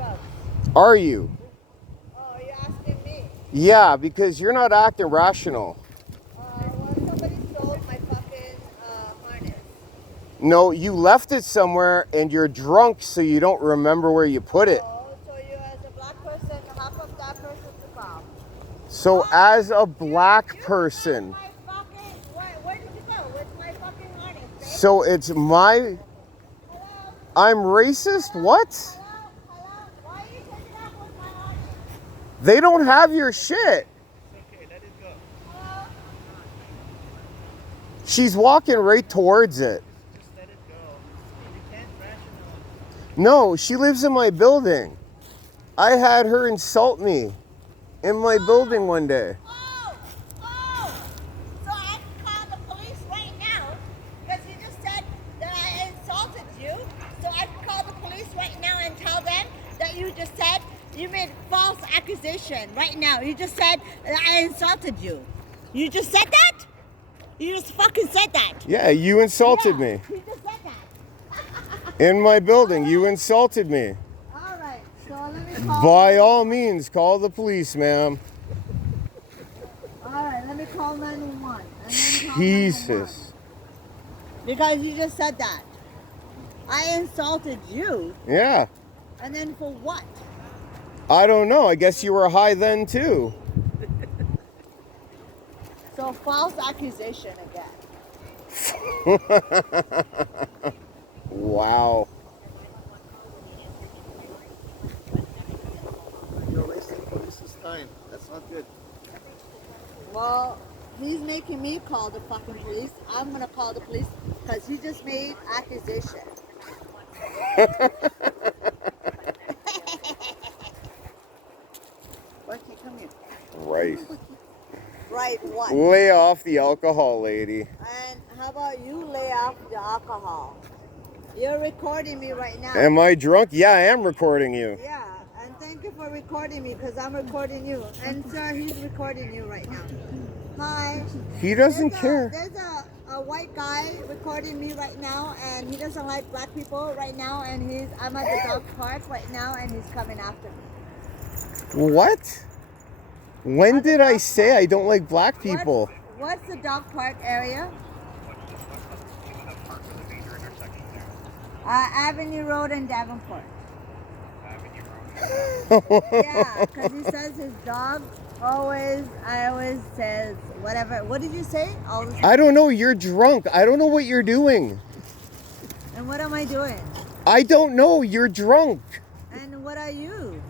drugs. Are you? Oh, you're asking me? Yeah, because you're not acting rational. Well, somebody stole my fucking harness. No, you left it somewhere and you're drunk, so you don't remember where you put it. Oh, so you as a black person, half of that person's the problem. So as a black person, Where did you go? Where's my fucking harness, babe? so it's my... Hello? I'm racist? What? Hello? Hello? Why are you taking off with my harness? They don't have your shit. Okay, let it go. Hello? She's walking right towards it. Just let it go. You can't rationalize. No, she lives in my building. I had her insult me in my building one day. Oh! Oh! So I can call the police right now because you just said that I insulted you. So I can call the police right now and tell them that you just said you made false accusation right now. You just said that I insulted you. You just said that? You just fucking said that. Yeah, you insulted me. You just said that. In my building, you insulted me. All right. So let me call. By all means, call the police, ma'am. All right. Let me call 911. And then call Jesus. 911. Because you just said that. I insulted you. Yeah. And then for what? I don't know. I guess you were high then, too. So false accusation again. Wow. You're wasting police's time. That's not good. Well, he's making me call the fucking police. I'm gonna call the police because he just made accusation. Bucky, come here. Right. Right, what? Lay off the alcohol, lady. And how about you lay off the alcohol? You're recording me right now. Am I drunk? Yeah, I am recording you. Yeah, and thank you for recording me because I'm recording you. And sir, he's recording you right now. Hi. He doesn't care. There's a white guy recording me right now, and he doesn't like black people right now. And I'm at the dog park right now, and he's coming after me. What? When did I say I don't like black people? What's the dog park area? Avenue Road and Davenport. Yeah, because he says his dog always says whatever. What did you say? I don't know. You're drunk. I don't know what you're doing. And what am I doing? I don't know. You're drunk. And what are you?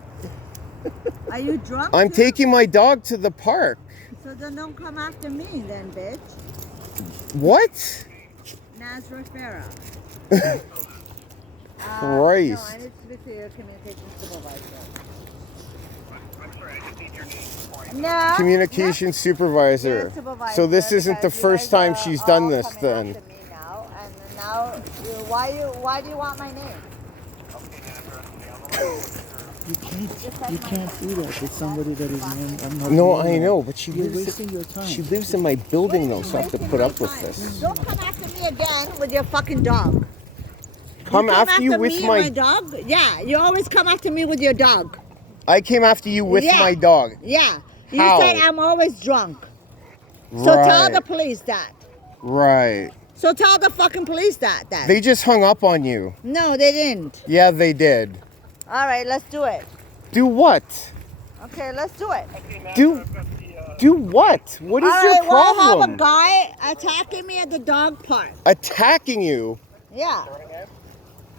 Are you drunk? I'm too? taking my dog to the park. So then don't come after me then, bitch. What? Nazra Farah. Christ. No, I need to speak to your communication supervisor. I'm sorry, I just need your name. No. Communication supervisor. Yeah, supervisor, So this isn't the because you first guys time are she's all done this coming then. after me now, and now why do you want my name? You can't do that with somebody that is named. I'm not No, doing I that. know, but she You're lives. wasting your time. She lives in my building though, so I have to put up with this. Don't come after me again with your fucking dog. Come after you with me and my. my dog? Yeah, you always come after me with your dog. I came after you with Yeah. my dog. Yeah. You How? said I'm always drunk. So tell the Right. police that. Right. So tell the fucking police that then. They just hung up on you. No, they didn't. Yeah, they did. All right, let's do it. Do what? Okay, let's do it. Do what? What is All your right, well, I have a problem? guy attacking me at the dog park. Attacking you? Yeah.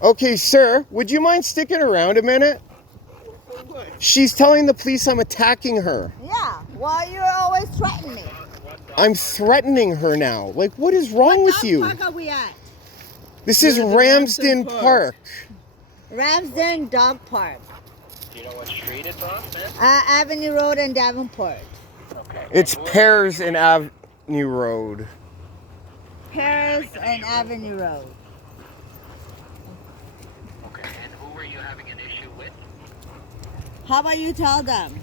Okay, sir, would you mind sticking around a minute? She's telling the police I'm attacking her. Yeah. Well, you always threaten me. I'm threatening her now. Like, what is wrong with What you? dog park are we at? This is We're at the Ramsden Ramsden Park. Ramsden Dog Park. Do you know what street it's on, man? Avenue Road and Davenport. Okay. It's Pears and Avenue Road. Paris and Avenue Road. Okay, and who were you having an issue with? How about you tell them?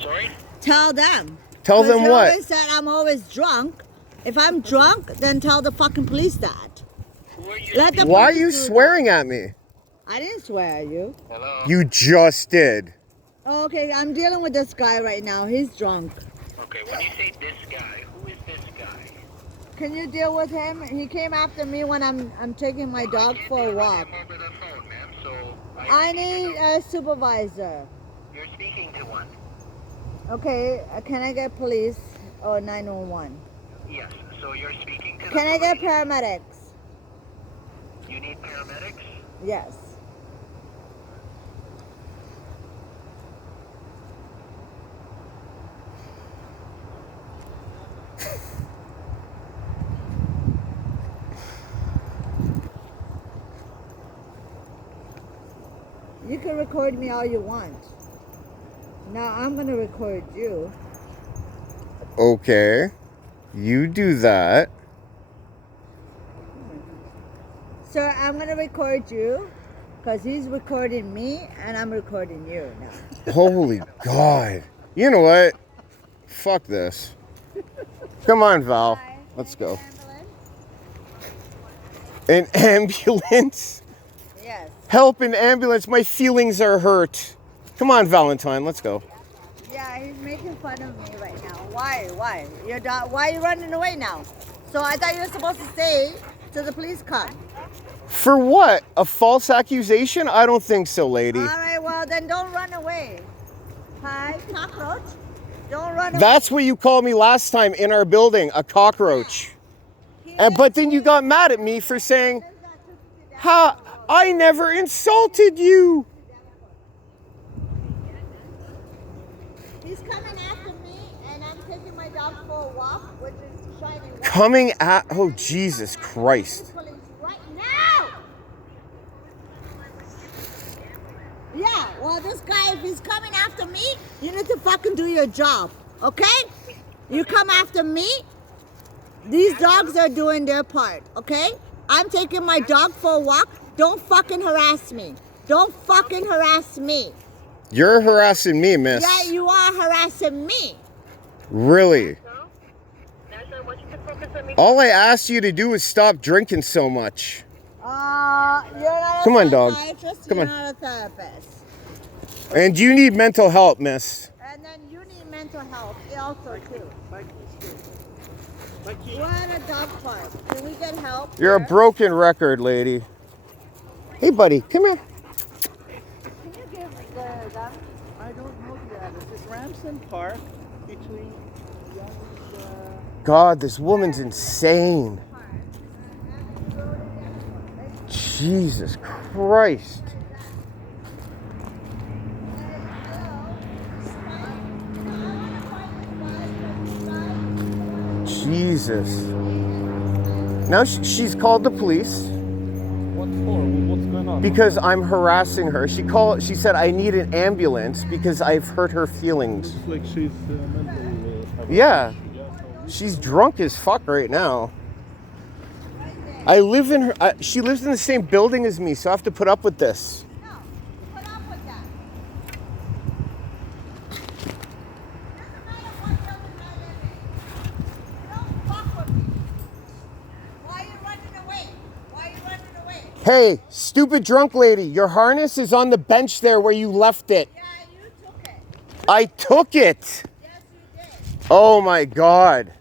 Sorry? Tell them. Tell 'Cause them you what? always said I'm always drunk. If I'm drunk, then tell the fucking police that. Who are you? Let the Why are police you do swearing at me? that. I didn't swear at you. Hello? You just did. Oh, okay, I'm dealing with this guy right now. He's drunk. Okay, when you say this guy, who is this guy? Can you deal with him? He came after me when I'm taking my dog for a walk. Over the phone, ma'am, so I need a supervisor. You're speaking to one. Okay, can I get police or 911? Yes, so you're speaking to Can I get paramedics? You need paramedics? Yes. You can record me all you want. Now I'm gonna record you. Okay. You do that. Sir, I'm gonna record you because he's recording me and I'm recording you now. Holy God. You know what? Fuck this. Come on, Val. Hi, Let's can I go. get an ambulance? An ambulance? Yes. Help, an ambulance. My feelings are hurt. Come on, Valentine. Let's go. Yeah, he's making fun of me right now. Why? Why? Why are you running away now? So I thought you were supposed to say till the police come. For what? A false accusation? I don't think so, lady. All right, well then don't run away. Hi, cockroach. Don't run away. That's what you called me last time in our building, a cockroach. But then you got mad at me for saying, "Ha, I never insulted you." He's coming after me, and I'm taking my dog for a walk, which is shining. Coming at, oh Jesus Christ. Police right now. Yeah, well, this guy, if he's coming after me, you need to fucking do your job, okay? You come after me, these dogs are doing their part, okay? I'm taking my dog for a walk. Don't fucking harass me. Don't fucking harass me. You're harassing me, miss. Yeah, you are harassing me. Really? Come All I asked you to do was stop drinking so much. You're not Come a on, dog. psychiatrist, Come you're on. not a therapist. And you need mental help, miss. And then you need mental health also too. We're at a dog park. Can we get help? You're a here? broken record, lady. Hey, buddy, come here. Can you give the gun? I don't know the address. It's Ramson Park between God, this woman's insane. Jesus Christ. Jesus. Now she's called the police What for? What's going on? because I'm harassing her. She said I need an ambulance because I've hurt her feelings. Looks like she's mentally. Yeah. She's drunk as fuck right now. I live in her. She lives in the same building as me, so I have to put up with this. No, put up with that. Doesn't matter what building I live in. Don't fuck with me. Why are you running away? Why are you running away? Hey, stupid drunk lady, your harness is on the bench there where you left it. Yeah, you took it. I took it. Yes, you did. Oh my God.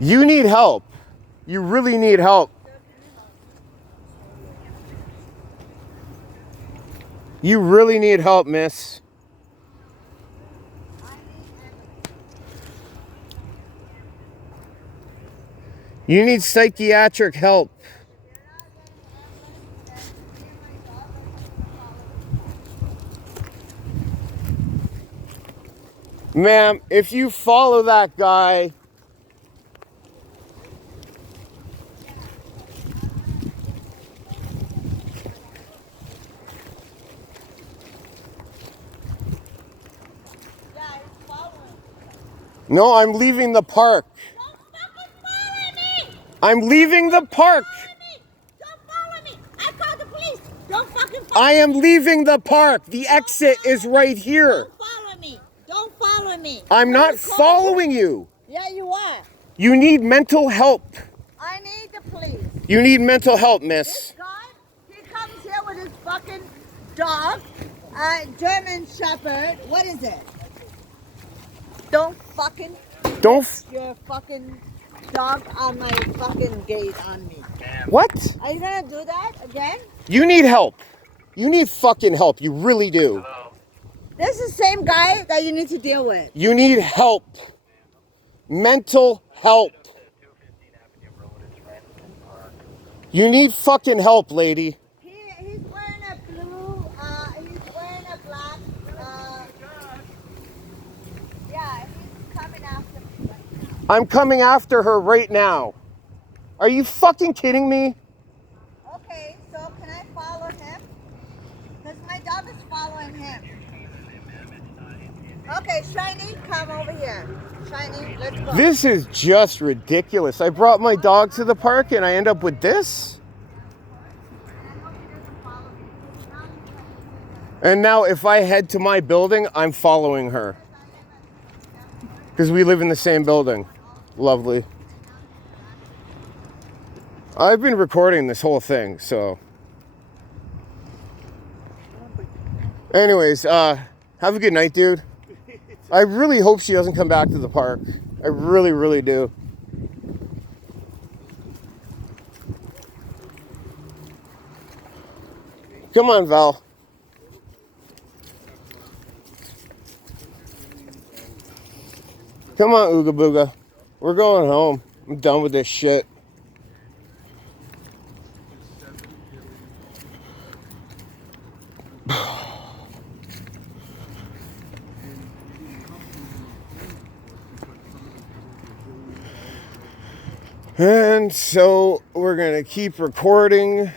You need help. You really need help. You really need help, miss. You need psychiatric help. Ma'am, if you follow that guy, Yeah, he's following. no, I'm leaving the park. Don't fucking follow me! I'm leaving the park. Follow me! Don't follow me! I called the police! Don't fucking follow I am leaving the park. The exit is right here. Don't follow me! Don't follow me! I'm not Don't call- following you. Yeah, you are. You need mental help. I need the police. You need mental help, miss. This guy fucking dog, German Shepherd. What is it? Don't fucking Don't. put your fucking dog on my fucking gate on me. What? Are you gonna do that again? You need help. You need fucking help. You really do. This is the same guy that you need to deal with. You need help. Mental help. You need fucking help, lady. He's wearing a blue, he's wearing a black, yeah, he's coming after me right now. I'm coming after her right now. Are you fucking kidding me? Okay, so can I follow him? Because my dog is following him. Okay, Shiny, come over here. Shiny, let's go. This is just ridiculous. I brought my dog to the park and I end up with this? And now if I head to my building, I'm following her. Because we live in the same building. Lovely. I've been recording this whole thing, so. Anyways, have a good night, dude. I really hope she doesn't come back to the park. I really, really do. Come on, Val. Come on, Ooga Booga. We're going home. I'm done with this shit. And so we're gonna keep recording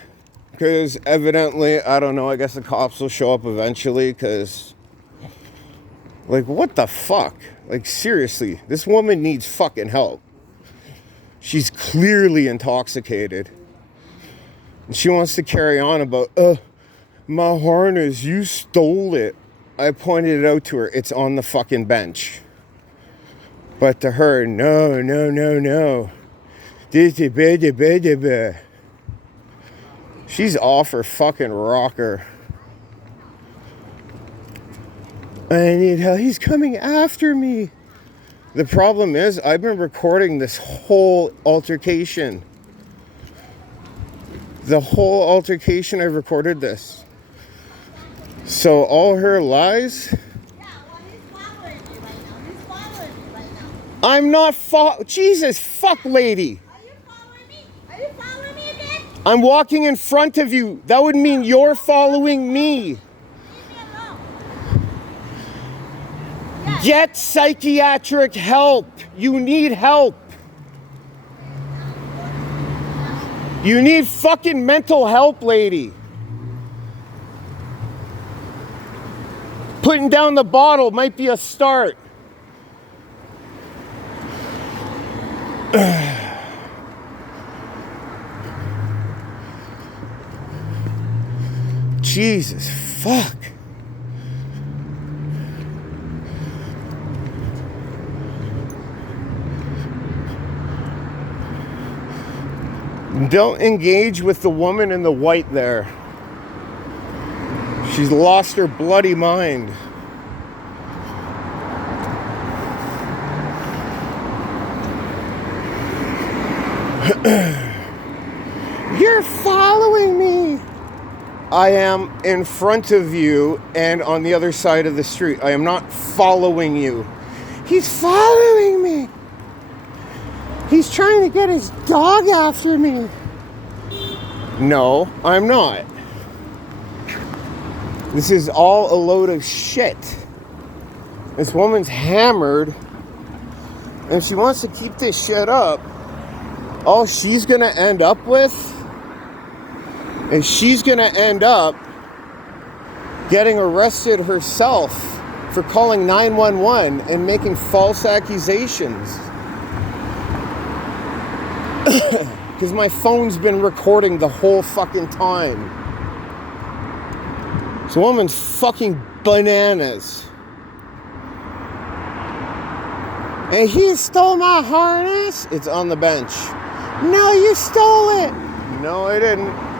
because evidently, I don't know, I guess the cops will show up eventually because, like, what the fuck? Like, seriously, this woman needs fucking help. She's clearly intoxicated. And she wants to carry on about, my harness, you stole it. I pointed it out to her. It's on the fucking bench. But to her, no, no, no, no. She's off her fucking rocker. I need help. He's coming after me. The problem is, I've been recording this whole altercation. The whole altercation, I've recorded this. So all her lies. Yeah, well, he's following me right now. He's following me right now. I'm not Jesus, fuck, lady. Are you following me? Are you following me again? I'm walking in front of you. That would mean you're following me. Leave me alone. Yes. Get psychiatric help. You need help. You need fucking mental help, lady. Putting down the bottle might be a start. Jesus, fuck. Don't engage with the woman in the white there. She's lost her bloody mind. You're following me. I am in front of you and on the other side of the street. I am not following you. He's following me. He's trying to get his dog after me. No, I'm not. This is all a load of shit. This woman's hammered and she wants to keep this shit up. All she's gonna end up with is she's gonna end up getting arrested herself for calling 911 and making false accusations. Because my phone's been recording the whole fucking time. This woman's fucking bananas. And he stole my harness. It's on the bench. No, you stole it. No, I didn't.